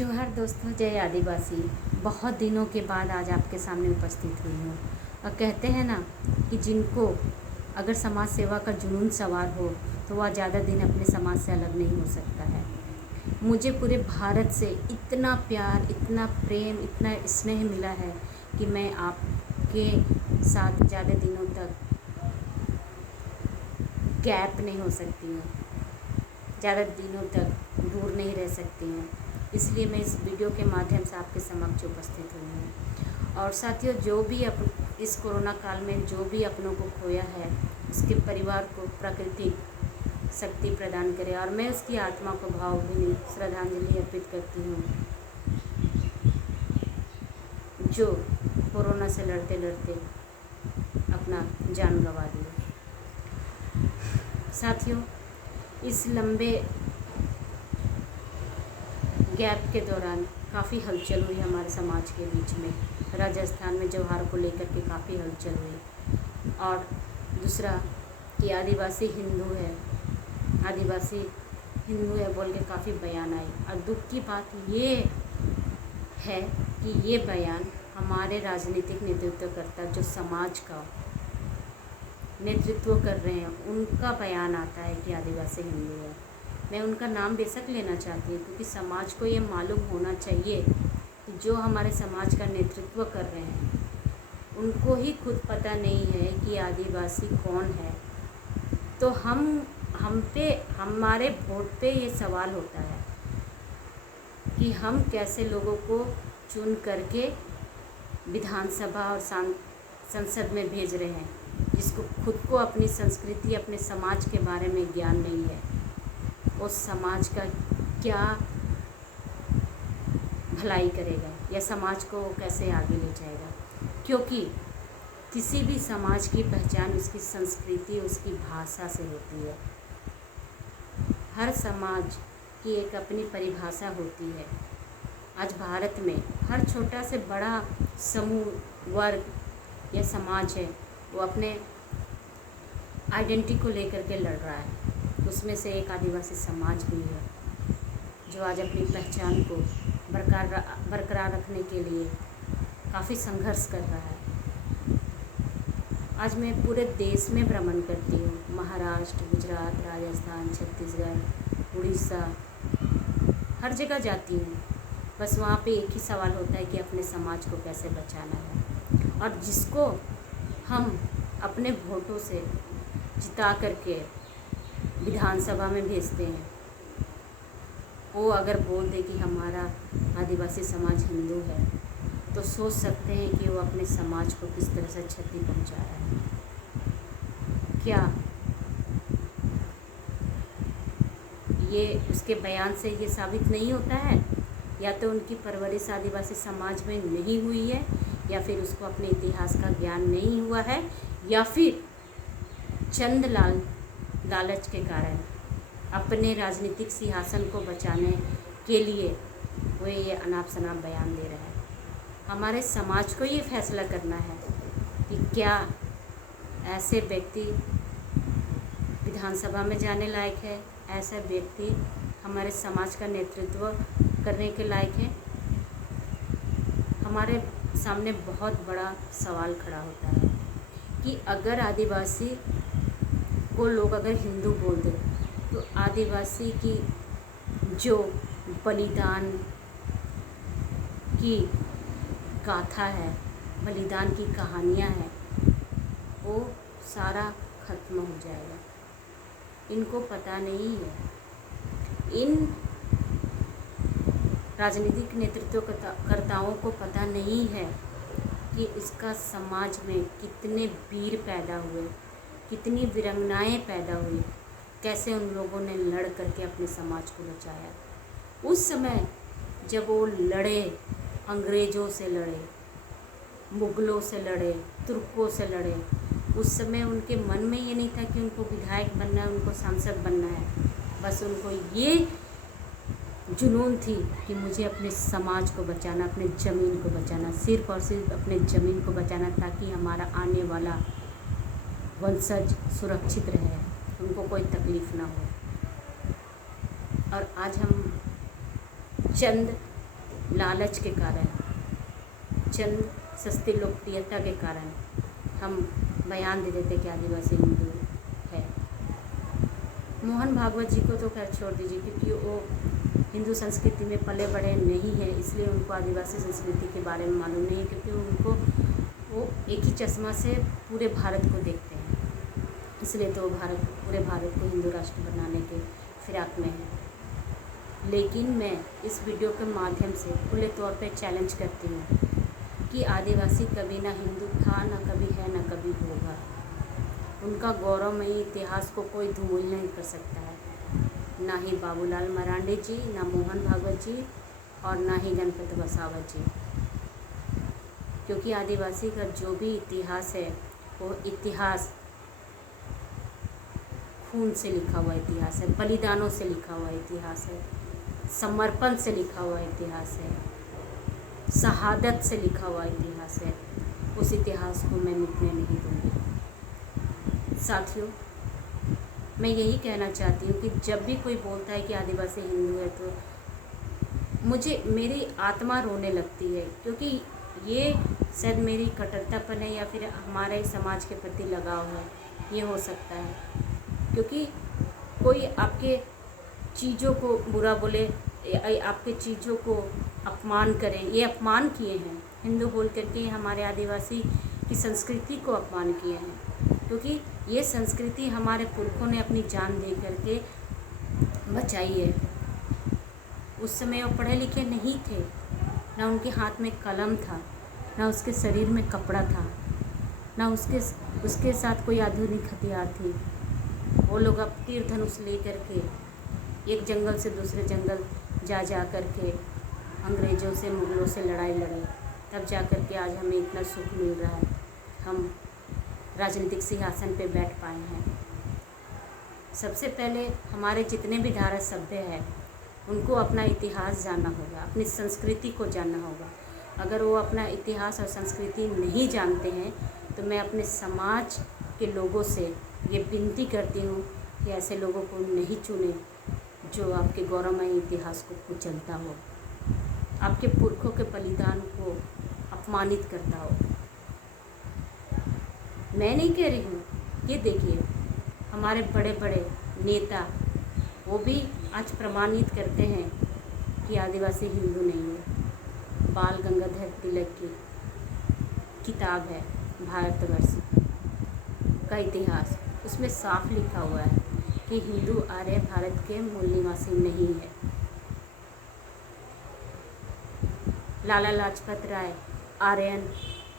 जोहार दोस्तों, जय आदिवासी। बहुत दिनों के बाद आज आपके सामने उपस्थित हुई हूँ। और कहते हैं ना कि जिनको अगर समाज सेवा का जुनून सवार हो तो वह ज़्यादा दिन अपने समाज से अलग नहीं हो सकता है। मुझे पूरे भारत से इतना प्यार, इतना प्रेम, इतना स्नेह मिला है कि मैं आपके साथ ज़्यादा दिनों तक गैप नहीं हो सकती हूँ, ज़्यादा दिनों तक दूर नहीं रह सकती हूँ। इसलिए मैं इस वीडियो के माध्यम से आपके समक्ष उपस्थित हुई हूँ। और साथियों, जो भी इस कोरोना काल में जो भी अपनों को खोया है, उसके परिवार को प्राकृतिक शक्ति प्रदान करे। और मैं उसकी आत्मा को भावभीनी श्रद्धांजलि अर्पित करती हूँ, जो कोरोना से लड़ते लड़ते अपना जान गंवा दिए। साथियों, इस लंबे गैप के दौरान काफ़ी हलचल हुई हमारे समाज के बीच में। राजस्थान में जोहार को लेकर के काफ़ी हलचल हुई। और दूसरा कि आदिवासी हिंदू है बोल के काफ़ी बयान आए। और दुख की बात ये है कि ये बयान हमारे राजनीतिक नेतृत्वकर्ता जो समाज का नेतृत्व कर रहे हैं, उनका बयान आता है कि आदिवासी हिंदू है। मैं उनका नाम बेशक लेना चाहती हूँ, क्योंकि समाज को ये मालूम होना चाहिए कि जो हमारे समाज का नेतृत्व कर रहे हैं उनको ही खुद पता नहीं है कि आदिवासी कौन है। तो हम पे, हमारे वोट पे ये सवाल होता है कि हम कैसे लोगों को चुन करके विधानसभा और संसद में भेज रहे हैं, जिसको खुद को अपनी संस्कृति, अपने समाज के बारे में ज्ञान नहीं है। उस समाज का क्या भलाई करेगा या समाज को कैसे आगे ले जाएगा? क्योंकि किसी भी समाज की पहचान उसकी संस्कृति, उसकी भाषा से होती है। हर समाज की एक अपनी परिभाषा होती है। आज भारत में हर छोटा से बड़ा समूह, वर्ग या समाज है, वो अपने आइडेंटिटी को लेकर के लड़ रहा है। उसमें से एक आदिवासी समाज भी है, जो आज अपनी पहचान को बरकरार रखने के लिए काफ़ी संघर्ष कर रहा है। आज मैं पूरे देश में भ्रमण करती हूँ, महाराष्ट्र, गुजरात, राजस्थान, छत्तीसगढ़, उड़ीसा, हर जगह जाती हूँ। बस वहाँ पे एक ही सवाल होता है कि अपने समाज को कैसे बचाना है। और जिसको हम अपने वोटों से जिता करके विधानसभा में भेजते हैं, वो अगर बोल दे कि हमारा आदिवासी समाज हिंदू है, तो सोच सकते हैं कि वो अपने समाज को किस तरह से क्षति पहुंचा रहा है। क्या ये उसके बयान से ये साबित नहीं होता है? या तो उनकी परवरिश आदिवासी समाज में नहीं हुई है, या फिर उसको अपने इतिहास का ज्ञान नहीं हुआ है, या फिर चंद लालच के कारण अपने राजनीतिक सिंहासन को बचाने के लिए वो ये अनाप शनाप बयान दे रहे हैं। हमारे समाज को ये फैसला करना है कि क्या ऐसे व्यक्ति विधानसभा में जाने लायक है, ऐसा व्यक्ति हमारे समाज का नेतृत्व करने के लायक है। हमारे सामने बहुत बड़ा सवाल खड़ा होता है कि अगर आदिवासी को लोग अगर हिंदू बोल दें, तो आदिवासी की जो बलिदान की गाथा है, बलिदान की कहानियाँ हैं, वो सारा खत्म हो जाएगा। इनको पता नहीं है, इन राजनीतिक नेतृत्वकर्ताओं को पता नहीं है कि इसका समाज में कितने वीर पैदा हुए, कितनी वीरांगनाएँ पैदा हुई, कैसे उन लोगों ने लड़ करके अपने समाज को बचाया। उस समय जब वो लड़े, अंग्रेज़ों से लड़े, मुग़लों से लड़े, तुर्कों से लड़े, उस समय उनके मन में ये नहीं था कि उनको विधायक बनना है, उनको सांसद बनना है। बस उनको ये जुनून थी कि मुझे अपने समाज को बचाना, अपने ज़मीन को बचाना, सिर्फ़ और सिर्फ अपने ज़मीन को बचाना, ताकि हमारा आने वाला वंशज सुरक्षित रहे, उनको कोई तकलीफ़ ना हो। और आज हम चंद लालच के कारण, चंद सस्ती लोकप्रियता के कारण हम बयान दे देते कि आदिवासी हिंदू है। मोहन भागवत जी को तो खैर छोड़ दीजिए, क्योंकि वो हिंदू संस्कृति में पले बड़े नहीं हैं, इसलिए उनको आदिवासी संस्कृति के बारे में मालूम नहीं है, क्योंकि उनको वो एक ही चश्मा से पूरे भारत को देखते हैं, इसलिए तो पूरे भारत को हिंदू राष्ट्र बनाने के फिराक में है। लेकिन मैं इस वीडियो के माध्यम से खुले तौर पे चैलेंज करती हूँ कि आदिवासी कभी ना हिंदू था, ना कभी है, ना कभी होगा। उनका गौरवमयी इतिहास को कोई धूमिल नहीं कर सकता है, ना ही बाबूलाल मरांडी जी, ना मोहन भागवत जी, और ना ही गणपति वसावत जी। क्योंकि आदिवासी का जो भी इतिहास है वो इतिहास खून से लिखा हुआ इतिहास है, बलिदानों से लिखा हुआ इतिहास है, समर्पण से लिखा हुआ इतिहास है, शहादत से लिखा हुआ इतिहास है। उस इतिहास को मैं मिटने नहीं दूँगी। साथियों, मैं यही कहना चाहती हूँ कि जब भी कोई बोलता है कि आदिवासी हिंदू है तो मेरी आत्मा रोने लगती है, क्योंकि ये शायद मेरी कट्टरतापन है या फिर हमारे समाज के प्रति लगाव है, ये हो सकता है। क्योंकि कोई आपके चीज़ों को बुरा बोले, आपके चीज़ों को अपमान करें, ये अपमान किए हैं हिंदू बोल करके, हमारे आदिवासी की संस्कृति को अपमान किए हैं। क्योंकि ये संस्कृति हमारे पुरखों ने अपनी जान दे करके बचाई है। उस समय वो पढ़े लिखे नहीं थे, ना उनके हाथ में कलम था, ना उसके शरीर में कपड़ा था, ना उसके साथ कोई आधुनिक हथियार थी। वो लोग अब तीर धनुष ले करके एक जंगल से दूसरे जंगल जा कर के अंग्रेज़ों से, मुग़लों से लड़ाई लड़े, तब जा कर के आज हमें इतना सुख मिल रहा है, हम राजनीतिक सिंहासन पे बैठ पाए हैं। सबसे पहले हमारे जितने भी धारा सभ्य हैं उनको अपना इतिहास जानना होगा, अपनी संस्कृति को जानना होगा। अगर वो अपना इतिहास और संस्कृति नहीं जानते हैं तो मैं अपने समाज के लोगों से ये विनती करती हूँ कि ऐसे लोगों को नहीं चुने जो आपके गौरवमय इतिहास को कुचलता हो, आपके पुरखों के बलिदान को अपमानित करता हो। मैं नहीं कह रही हूँ, ये देखिए हमारे बड़े बड़े नेता वो भी आज प्रमाणित करते हैं कि आदिवासी हिंदू नहीं है। बाल गंगाधर तिलक की किताब है भारतवर्ष का इतिहास, उसमें साफ लिखा हुआ है कि हिंदू आर्य भारत के मूल निवासी नहीं है। लाला लाजपत राय आर्यन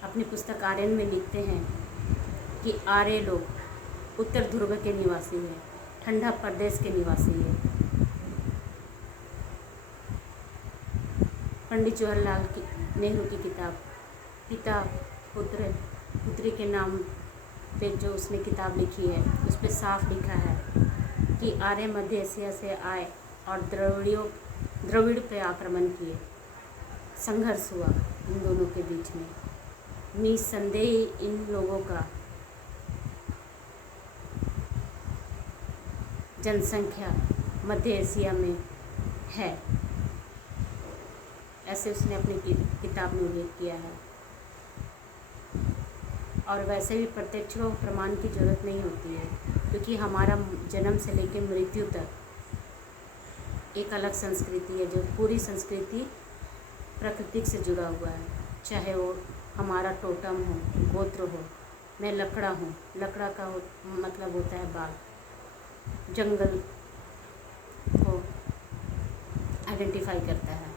अपनी पुस्तक आर्यन में लिखते हैं कि आर्य लोग उत्तर ध्रुव के निवासी हैं, ठंडा प्रदेश के निवासी हैं। पंडित जवाहरलाल नेहरू की किताब पिता पुत्री के नाम पे जो उसने किताब लिखी है उस पर साफ लिखा है कि आर्य मध्य एशिया से आए और द्रविड़ पे आक्रमण किए, संघर्ष हुआ इन दोनों के बीच में। निसंदेह इन लोगों का जनसंख्या मध्य एशिया में है, ऐसे उसने अपनी किताब में उल्लेख किया है। और वैसे भी प्रत्यक्ष व प्रमाण की ज़रूरत नहीं होती है, क्योंकि हमारा जन्म से लेकर मृत्यु तक एक अलग संस्कृति है, जो पूरी संस्कृति प्रकृति से जुड़ा हुआ है। चाहे वो हमारा टोटम हो, गोत्र हो। मैं लकड़ा हूँ, लकड़ा का मतलब होता है बाल, जंगल को आइडेंटिफाई करता है।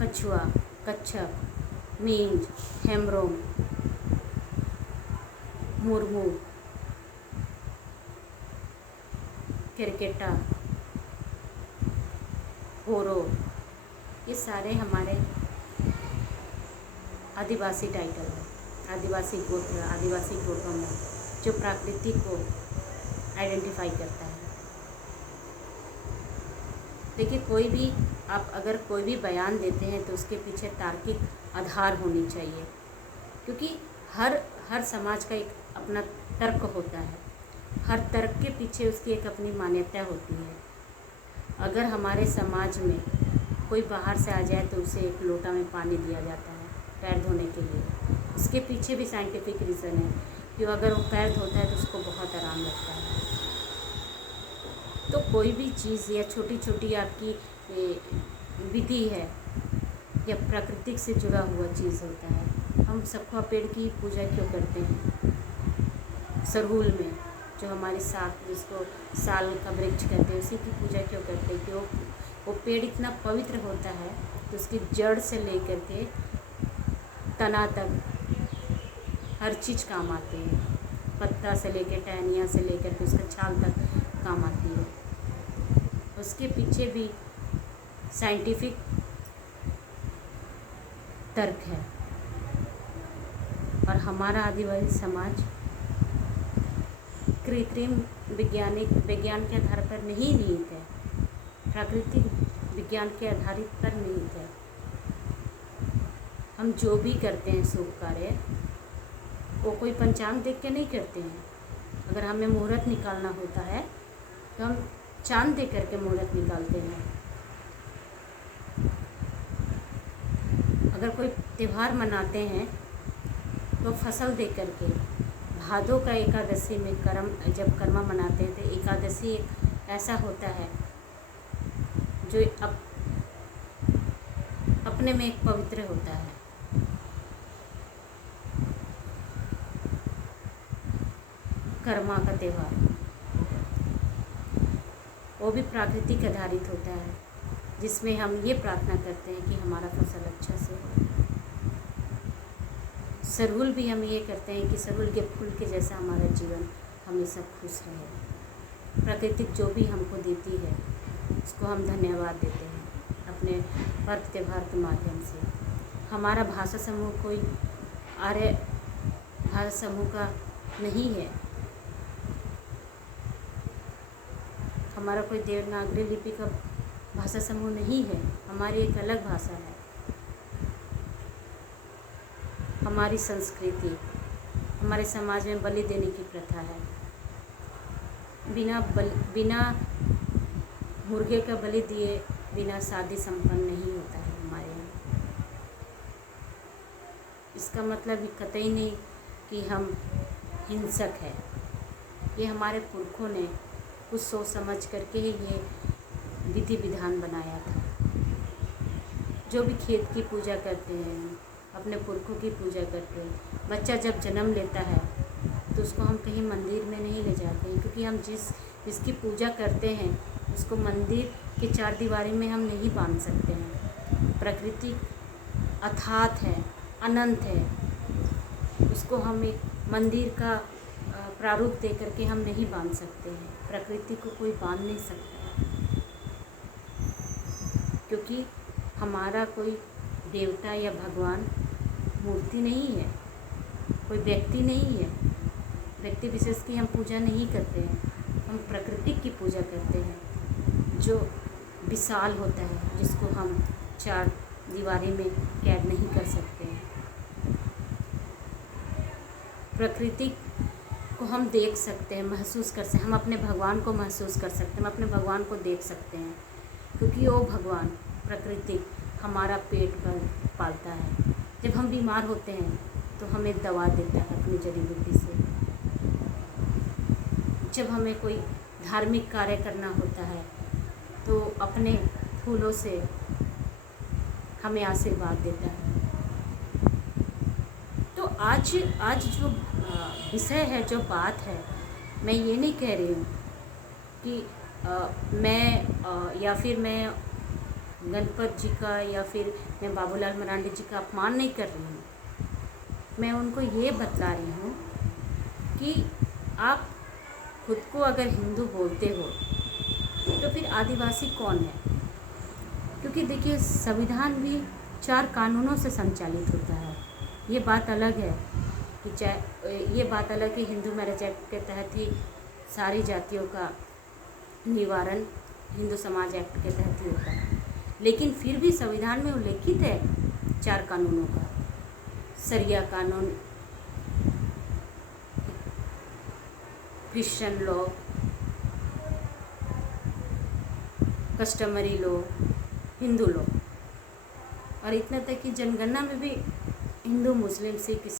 कछुआ, कच्छप, मींज, हेम्ब्रोम, मुर्मू, केरकेटा, होरो, ये सारे हमारे आदिवासी टाइटल है, आदिवासी गोत्र, आदिवासी टोटम है, जो प्रकृति को आइडेंटिफाई करता है। देखिए, कोई भी आप अगर कोई भी बयान देते हैं तो उसके पीछे तार्किक आधार होनी चाहिए, क्योंकि हर समाज का एक अपना तर्क होता है, हर तर्क के पीछे उसकी एक अपनी मान्यता होती है। अगर हमारे समाज में कोई बाहर से आ जाए तो उसे एक लोटा में पानी दिया जाता है पैर धोने के लिए। उसके पीछे भी साइंटिफिक रीज़न है कि अगर वो पैर धोता है तो उसको बहुत आराम लगता है। तो कोई भी चीज़ या छोटी छोटी आपकी विधि है या प्रकृति से जुड़ा हुआ चीज़ होता है। हम सखुआ पेड़ की पूजा क्यों करते हैं? सरहुल में जो हमारी साख, जिसको साल का वृक्ष कहते हैं, उसी की पूजा क्यों करते हैं? क्यों? वो पेड़ इतना पवित्र होता है तो उसकी जड़ से लेकर के तना तक हर चीज़ काम आती है। पत्ता से लेकर टहनियाँ से लेकर के उसका छाल तक काम आती है। उसके पीछे भी साइंटिफिक तर्क है। और हमारा आदिवासी समाज कृत्रिम विज्ञान के आधार पर नहीं निहित है, प्राकृतिक विज्ञान के आधारित पर निहित है। हम जो भी करते हैं शुभ कार्य, वो कोई पंचांग देख के नहीं करते हैं। अगर हमें मुहूर्त निकालना होता है तो हम चांद देख करके मुहूर्त निकालते हैं। अगर कोई त्यौहार मनाते हैं तो फसल देख करके, भादों का एकादशी में जब कर्मा मनाते हैं तो एकादशी एक ऐसा होता है जो अपने में एक पवित्र होता है। कर्मा का त्यौहार वो भी प्राकृतिक आधारित होता है, जिसमें हम ये प्रार्थना करते हैं कि हमारा फसल अच्छा से हो। सरहुल भी हम ये करते हैं कि सरहुल के फूल के जैसा हमारा जीवन हमेशा खुश रहे। प्रकृति जो भी हमको देती है उसको हम धन्यवाद देते हैं अपने पर्व त्यौहार के माध्यम से। हमारा भाषा समूह कोई आर्य भाषा समूह का नहीं है। हमारा कोई देवनागरी लिपि का भाषा समूह नहीं है। हमारी एक अलग भाषा है। हमारी संस्कृति, हमारे समाज में बलि देने की प्रथा है। बिना मुर्गे का बलि दिए बिना शादी संपन्न नहीं होता है हमारे यहाँ। इसका मतलब कतई नहीं कि हम हिंसक हैं। ये हमारे पुरखों ने कुछ सोच समझ करके ही ये विधि विधान बनाया था। जो भी खेत की पूजा करते हैं, अपने पुरखों की पूजा करते हैं। बच्चा जब जन्म लेता है तो उसको हम कहीं मंदिर में नहीं ले जाते हैं, क्योंकि हम जिसकी पूजा करते हैं उसको मंदिर की चार दीवारी में हम नहीं बांध सकते हैं। प्रकृति अथात है, अनंत है। उसको हम एक मंदिर का प्रारूप दे करके हम नहीं बांध सकते हैं। प्रकृति को कोई बांध नहीं सकता, क्योंकि हमारा कोई देवता या भगवान मूर्ति नहीं है, कोई व्यक्ति नहीं है। व्यक्ति विशेष की हम पूजा नहीं करते हैं। हम प्रकृति की पूजा करते हैं जो विशाल होता है, जिसको हम चार दीवारी में कैद नहीं कर सकते हैं। प्रकृति को हम देख सकते हैं, महसूस कर सकते हैं। हम अपने भगवान को महसूस कर सकते हैं, हम अपने भगवान को देख सकते हैं, क्योंकि वो भगवान प्रकृति हमारा पेट पालता है। जब हम बीमार होते हैं तो हमें दवा देता है अपनी जड़ी बूटी से। जब हमें कोई धार्मिक कार्य करना होता है तो अपने फूलों से हमें आशीर्वाद देता है। तो आज जो विषय है, जो बात है, मैं ये नहीं कह रही हूँ कि या फिर मैं गणपत जी का या फिर मैं बाबूलाल मरांडी जी का अपमान नहीं कर रही हूँ। मैं उनको ये बतला रही हूँ कि आप खुद को अगर हिंदू बोलते हो तो फिर आदिवासी कौन है? क्योंकि देखिए, संविधान भी 4 कानूनों से संचालित होता है। ये बात अलग है कि हिंदू मैरिज एक्ट के तहत ही सारी जातियों का निवारण हिंदू समाज एक्ट के तहत ही होता है। लेकिन फिर भी संविधान में उल्लेखित है 4 कानूनों का। शरिया कानून, क्रिश्चियन लॉ, कस्टमरी लोग, हिंदू लोग, और इतना तक कि जनगणना में भी हिंदू, मुस्लिम, सिख,